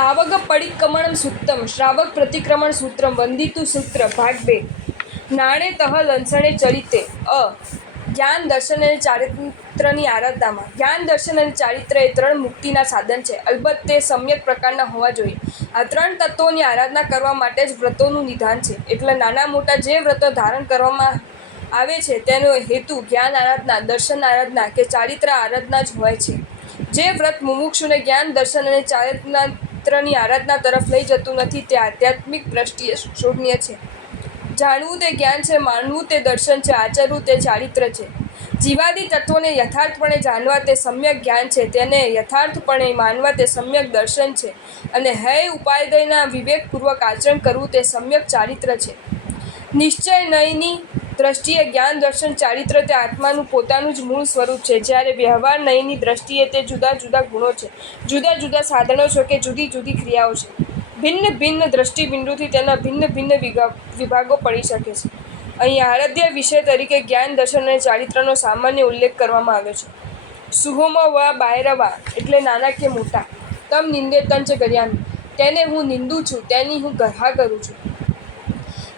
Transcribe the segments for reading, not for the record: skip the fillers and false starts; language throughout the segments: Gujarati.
સાવગ પરિક્રમણ સૂત્રમ શ્રાવક પ્રતિક્રમણ સૂત્રમ વંદિતું સૂત્ર ભાગ 2 નાણે તહ લંસણે ચરિતે જ્ઞાન દર્શન અને ચારિત્રની આરાધનામાં જ્ઞાન દર્શન અને ચારિત્ર એ 3 મુક્તિના સાધન છે. અલબત્ત તે સમ્યક પ્રકારના હોવા જોઈએ. આ 3 તત્વોની આરાધના કરવા માટે જ વ્રતોનું નિધાન છે. એટલે નાના મોટા જે વ્રતો ધારણ કરવામાં આવે છે તેનો હેતુ જ્ઞાન આરાધના, દર્શન આરાધના કે ચારિત્ર આરાધના જ હોય છે. જે વ્રત મુમુક્ષુને જ્ઞાન દર્શન અને ચારિત્રની આરાધના તરફ લઈ જતું નથી તે આધ્યાત્મિક દ્રષ્ટિએ શોધનીય છે. જાણવું તે જ્ઞાન છે, માનવું તે દર્શન છે, આચરવું તે ચારિત્ર છે. જીવાદી તત્વોને યથાર્થપણે જાણવા તે સમ્યક જ્ઞાન છે, તેને યથાર્થપણે માનવા તે સમ્યક દર્શન છે અને હૈ ઉપાયના વિવેકપૂર્વક આચરણ કરવું તે સમ્યક ચારિત્ર છે. નિશ્ચય નયની દ્રષ્ટિએ જ્ઞાન દર્શન ચારિત્ર તે આત્માનું પોતાનું જ મૂળ સ્વરૂપ છે, જ્યારે વ્યવહાર નયની દ્રષ્ટિએ તે જુદા જુદા ગુણો છે, જુદા જુદા સાધનો છે કે જુદી જુદી ક્રિયાઓ છે. ભિન્ન ભિન્ન દ્રષ્ટિબિંદુથી તેના ભિન્ન ભિન્ન વિભાગો પડી શકે છે. અહીં આરાધ્ય વિષય તરીકે જ્ઞાન દર્શન અને ચારિત્રનો સામાન્ય ઉલ્લેખ કરવામાં આવ્યો છે. સુહોમો વા બાયરવા એટલે નાના કે મોટા. તમ નિંદે તંચ કર્યામી તેને હું નિંદું છું, તેની હું ગર્હા કરું છું.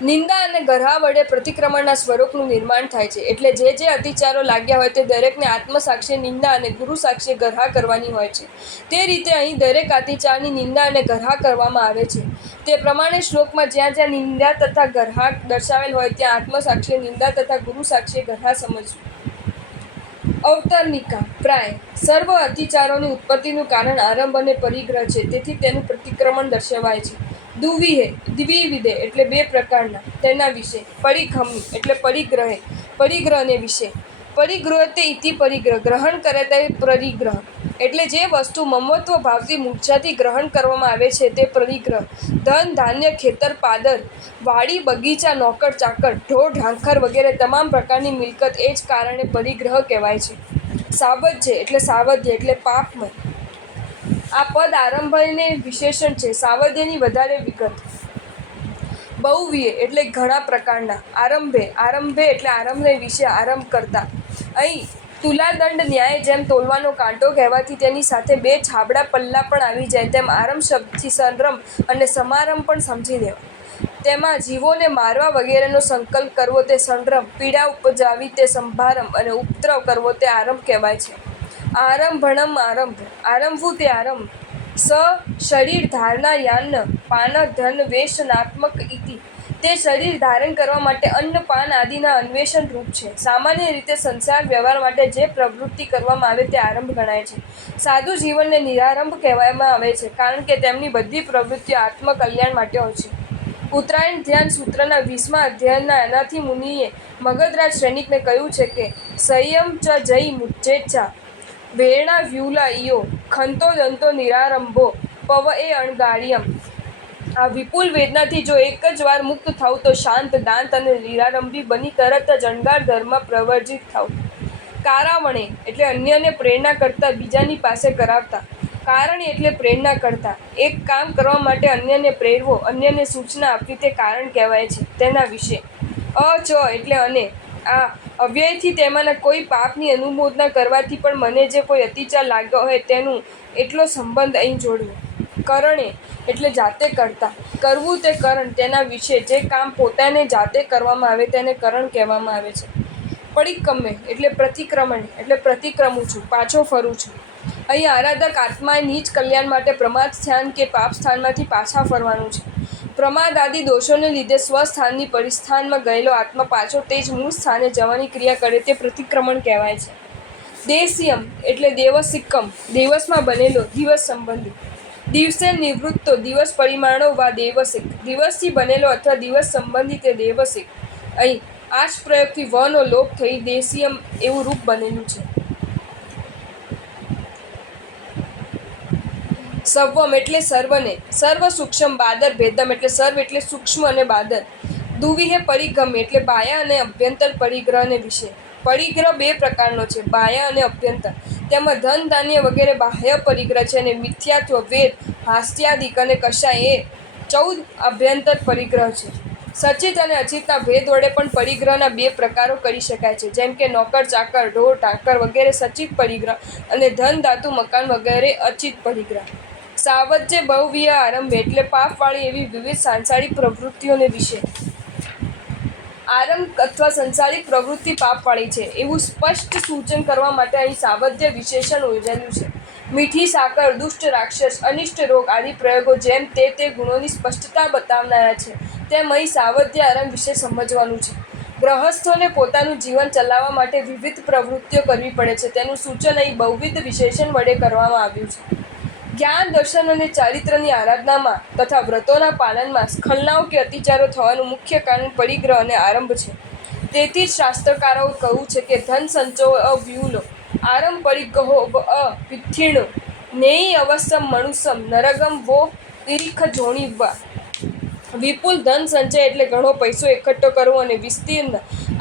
નિંદા અને ગર્હા વડે પ્રતિક્રમણના સ્વરૂપનું નિર્માણ થાય છે. એટલે જે અતિચારો લાગ્યા હોય તે દરેકને આત્મસાક્ષી નિંદા અને ગુરુ સાક્ષી ગર્હા કરવાની હોય છે. તે રીતે અહીં દરેક અતિચારની નિંદા અને ગર્હા કરવામાં આવે છે. તે પ્રમાણે શ્લોકમાં જ્યાં જ્યાં નિંદા તથા ગર્હા દર્શાવેલ હોય ત્યાં આત્મસાક્ષી નિંદા તથા ગુરુ સાક્ષી ગર્હા સમજવું. અવતરણિકા પ્રાય સર્વ અતિચારોની ઉત્પત્તિનું કારણ આરંભ અને પરિગ્રહ છે. તેથી તેનું પ્રતિક્રમણ દર્શાવાય છે. દ્વિવિહે દ્વિવિધે એટલે 2 પ્રકારના, તેના વિશે. પરિઘમ્મી એટલે પરિગ્રહે, પરિગ્રહને વિશે. પરિગૃહતે ઇતિ પરિગ્રહ ગ્રહણ કરે તે પરિગ્રહ. એટલે જે વસ્તુ મમત્વ ભાવથી મૂર્છાથી ગ્રહણ કરવામાં આવે છે તે પરિગ્રહ. ધન, ધાન્ય, ખેતર, પાદર, વાડી, બગીચા, નોકર, ચાકર, ઢોર, ઢાંખર વગેરે તમામ પ્રકારની મિલકત એ જ કારણે પરિગ્રહ કહેવાય છે. સાવજ્ય એટલે સાવધ્ય એટલે પાપમય. આ પદ આરંભને વિશેષણ છે. સાવધ્યની વધારે વિગત. બહુવિધ એટલે ઘણા પ્રકારના. આરંભે એટલે આરંભને વિશે, આરંભ કરતા. અહીં તુલાદંડ ન્યાય જેમ તોલવાનો કાંટો કહેવાથી તેની સાથે 2 છાબડા પલ્લા પણ આવી જાય તેમ આરંભ શબ્દથી સંરંભ અને સમારંભ પણ સમજી લેવા. તેમાં જીવોને મારવા વગેરેનો સંકલ્પ કરવો તે સંરંભ, પીડા ઉપજાવી તે સંભારંભ અને ઉપદ્રવ કરવો તે આરંભ કહેવાય છે. આરંભણમ આરંભ આરંભવું તે આરંભ. શરીર ધારણા યાન પાન ધન વેશનાત્મક ઇતિ તે શરીર ધારણ કરવા માટે અન્ન પાન આદિના અન્વેષણ રૂપ છે. સામાન્ય રીતે સંસાર વ્યવહાર માટે જે પ્રવૃત્તિ કરવામાં આવે તે આરંભ ગણાય છે. સાધુ જીવનને નિરારંભ કહેવામાં આવે છે, કારણ કે તેમની બધી પ્રવૃત્તિઓ આત્મકલ્યાણ માટે હોય છે. ઉત્તરાયણ ધ્યાન સૂત્રના 20મા અધ્યાયના એનાથી મુનિએ મગધરાજ સૈનિકને કહ્યું છે કે સંયમ ચ જઈ મુચ્ચેચ્છા વેરણા વ્યુલા ઈયો ખંતો દંતો નિરારંભો પવ એ અણગાળ્યમ. આ વિપુલ વેદનાથી જો એક જ વાર મુક્ત થાવ તો શાંત, દાંત અને નિરારંભી બની તરત જ અણગાર ધર્મ પ્રવર્જિત થાવ. કારાવણે એટલે અન્યને પ્રેરણા કરતા, બીજાની પાસે કરાવતા. કારણી એટલે પ્રેરણા કરતા. એક કામ કરવા માટે અન્યને પ્રેરવો, અન્યને સૂચના આપવી તે કારણ કહેવાય છે. તેના વિશે. ચ એટલે અને. આ અવ્યયથી તેમાંના કોઈ પાપની અનુમોદના કરવાથી પણ મને જે કોઈ અતિચાર લાગ્યો હોય તેનું એટલો સંબંધ અહીં જોડવો. કરણે એટલે જાતે કરતા. કરવું તે કરણ, તેના વિશે. જે કામ પોતાને જાતે કરવામાં આવે તેને કરણ કહેવામાં આવે છે. પરિક્રમે એટલે પ્રતિક્રમણ એટલે પ્રતિક્રમું છું, પાછો ફરું છું. અહીં આરાધક આત્માએ નીચ કલ્યાણ માટે પ્રમાદ સ્થાન કે પાપ સ્થાનમાંથી પાછા ફરવાનું છે. પ્રમાદ આદિ દોષોને લીધે સ્વસ્થાનની પરિસ્થાનમાં ગયેલો આત્મા પાછો તે જ મૂળ સ્થાને જવાની ક્રિયા કરે તે પ્રતિક્રમણ કહેવાય છે. દેશિયમ એટલે દેવસિકમ દિવસમાં બનેલો, દિવસ સંબંધી. દિવસે નિવૃત્તો દિવસ પરિમાણો વા દેવસિક દિવસથી બનેલો અથવા દિવસ સંબંધી તે દેવસિક. અહીં આશ પ્રયોગથી વનો લોપ થઈ દેશિયમ એવું રૂપ બનેલું છે. સર્વમ એટલે સર્વને. સર્વ સૂક્ષ્મ બાદર ભેદમ એટલે સર્વ એટલે સૂક્ષ્મ અને બાદર. દુવિહે પરિગમ્ય એટલે બાહ્ય અને અભ્યંતર પરિગ્રહને વિશે. પરિગ્રહ 2 પ્રકારનો છે, બાહ્ય અને અભ્યંતર. તેમાં ધન, ધાન્ય વગેરે બાહ્ય પરિગ્રહ છે અને મિથ્યાત્વ, વેદ, હાસ્યાદિક અને કષાય એ 14 અભ્યંતર પરિગ્રહ છે. સચિત અને અચિતના ભેદ વડે પણ પરિગ્રહના 2 પ્રકારો કરી શકાય છે, જેમ કે નોકર, ચાકર, ઢોર, ઢાંકર વગેરે સચિત પરિગ્રહ અને ધન, ધાતુ, મકાન વગેરે અચિત પરિગ્રહ. સાવજ્ય બહુવિય આરંભ એટલે પાપવાળી એવી વિવિધ સાંસારિક પ્રવૃત્તિઓને વિશે. આરંભ અથવા સંસારિક પ્રવૃત્તિ પાપવાળી છે એવું સ્પષ્ટ સૂચન કરવા માટે અહીં સાવજ્ય વિશેષણ યોજાયેલું છે. મીઠી સાકર, દુષ્ટ રાક્ષસ, અનિષ્ટ રોગ આદિ પ્રયોગો જેમ તે ગુણોની સ્પષ્ટતા બતાવનારા છે, તેમ અહીં સાવજ્ય આરંભ વિશે સમજવાનું છે. ગ્રહસ્થોને પોતાનું જીવન ચલાવવા માટે વિવિધ પ્રવૃત્તિઓ કરવી પડે છે, તેનું સૂચન અહીં બહુવિધ વિશેષણ વડે કરવામાં આવ્યું છે. જ્ઞાન, દર્શન અને ચારિત્રની આરાધનામાં તથા વ્રતોના પાલનમાં સ્ખલનાઓ કે અતિચારો થવાનું મુખ્ય કારણ પરિગ્રહ અને આરંભ છે. તેથી જ શાસ્ત્રકારોએ કહ્યું છે કે ધન સંચો અવ્યુલો આરંભ પરિગ્રહો વિથીર્ણો નેયી અવસમ મનુષ્યમ નરગમ વો તિરીખ જોણીવા. વિપુલ ધન સંચય એટલે ઘણો પૈસો એકઠો કરવો અને વિસ્તીર્ણ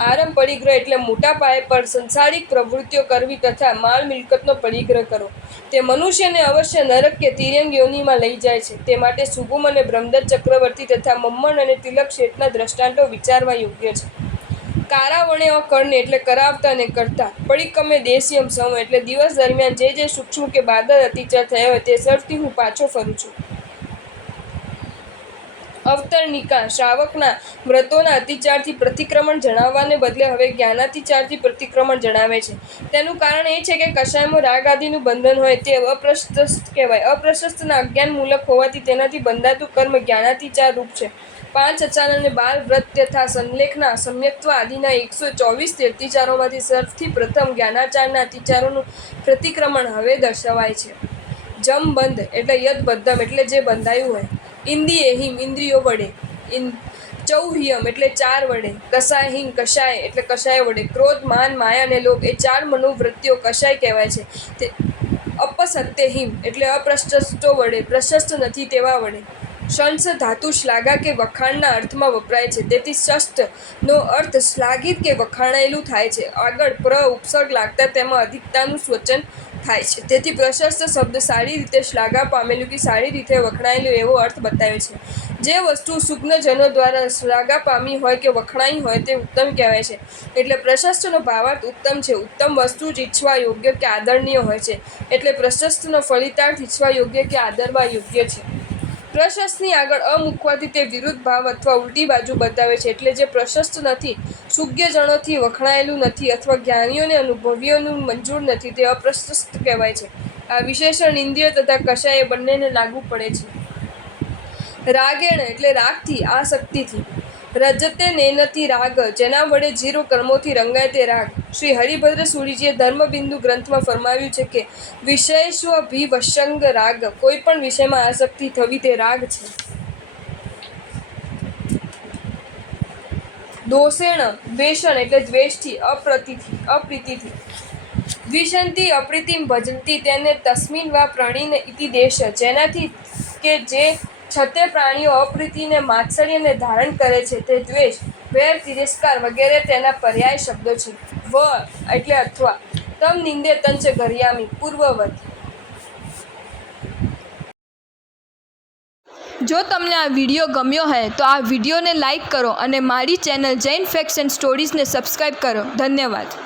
આરંભ પરિગ્રહ એટલે મોટા પાયે પર સંસારિક પ્રવૃત્તિઓ કરવી તથા માલ મિલકતનો પરિગ્રહ કરવો. તે મનુષ્યને અવશ્ય નરક કે તિર્યંગ યોનિમાં લઈ જાય છે. તે માટે શુભમ અને બ્રહ્મદત્ત ચક્રવર્તી તથા મમ્મણ અને તિલક શેઠના દ્રષ્ટાંતો વિચારવા યોગ્ય છે. કારાવણે કર્ણ એટલે કરાવતા અને કરતા. પડિક્કમે દેશ્યમ સમ એટલે દિવસ દરમિયાન જે સૂક્ષ્મ કે બાદર અતિચાર થયો હોય તે સર્વથી હું પાછો ફરું છું. અવતરણિકા શ્રાવકના વ્રતોના અતિચારથી પ્રતિક્રમણ જણાવવાને બદલે હવે જ્ઞાનાતિચારથી પ્રતિક્રમણ જણાવે છે. તેનું કારણ એ છે કે કશાયમાં રાગ આદિનું બંધન હોય તે અપ્રશસ્ત કહેવાય. અપ્રશસ્તના અજ્ઞાન મૂલક હોવાથી તેનાથી બંધાતું કર્મ જ્ઞાનાતિચાર રૂપ છે. 5 અચાર અને 12 વ્રત તથા સંલેખના સમ્યક્ત્વ આદિના 124 અતિચારોમાંથી સર્વથી પ્રથમ જ્ઞાનાચારના અતિચારોનું પ્રતિક્રમણ હવે દર્શાવાય છે. જમબંધ એટલે યદબદ્ધમ એટલે જે બંધાયું હોય. ઇન્દ્રિયેહિમ ઇન્દ્રિયો વડે. ચૌહ્યમ એટલે 4 વડે. કસાયહિમ કષાય એટલે કષાય વડે. ક્રોધ, માન, માયા અને લોભ એ 4 મનોવૃત્તિઓ કષાય કહેવાય છે. તે અપસત્યહિમ એટલે અપ્રશસ્તો વડે, પ્રશસ્ત નથી તેવા વડે. શંસ ધાતુ શ્લાઘા કે વખાણના અર્થમાં વપરાય છે. તેથી શસ્ત નો અર્થ શ્લાઘિત કે વખાણાયેલું થાય છે. આગળ ઉપસર્ગ લાગતા તેમાં અધિકતાનું વચન થાય છે. તેથી પ્રશસ્ત શબ્દ સારી રીતે શ્લાઘા પામેલું કે સારી રીતે વખણાયેલું એવો અર્થ બતાવે છે. જે વસ્તુ સુજ્ઞજનો દ્વારા શ્લાઘા પામી હોય કે વખણાઈ હોય તે ઉત્તમ કહેવાય છે. એટલે પ્રશસ્તનો ભાવાર્થ ઉત્તમ છે. ઉત્તમ વસ્તુ જ ઈચ્છવા યોગ્ય કે આદરણીય હોય છે. એટલે પ્રશસ્તનો ફલિતાર્થ ઈચ્છવા યોગ્ય કે આદરવા યોગ્ય છે. પ્રશસ્તની આગળ અ મૂકવાથી તે વિરુદ્ધ ભાવ અથવા ઉલટી બાજુ બતાવે છે. એટલે જે પ્રશસ્ત નથી, સુજ્ઞજનોથી વખણાયેલું નથી અથવા જ્ઞાનીઓને અનુભવીઓનું મંજૂર નથી તે અપ્રશસ્ત કહેવાય છે. આ વિશેષણ ઇન્દ્રિય તથા કષાય બંનેને લાગુ પડે છે. રાગેણ એટલે રાગથી, આસક્તિથી. રજતે નેનતી રાગ જેના વડે જીરો કર્મોથી રંગાય તે રાગ. શ્રી હરિભદ્ર સૂરીજીએ ધર્મબિંદુ ગ્રંથમાં ફરમાવ્યું છે કે વિષયસ્વભિવશંગ રાગ કોઈ પણ વિષયમાં આસક્તિ થવી તે રાગ છે. દોષેણ દ્વેષણ એટલે દ્વેષથી, અપ્રીતિથી. દ્વિષંતિ અપ્રીતિમ ભજંતી તેને તસ્મિન વા પ્રણીન ઇતિ દેશ. જેનાથી કે જે છતે પ્રાણીઓ અપ્રીતિને માત્સર્યને ધારણ કરે છે તે દ્વેષ, વેર, તિરસ્કાર વગેરે તેના પર્યાય શબ્દો છે. વ એટલે અથવા. તમ નિંદે તંચ ઘર્યામી પૂર્વવત. જો તમને આ વિડીયો ગમ્યો હોય તો આ વિડીયોને લાઈક કરો અને મારી ચેનલ જૈન ફેક્ટ્સ એન્ડ સ્ટોરીઝને સબસ્ક્રાઈબ કરો. ધન્યવાદ.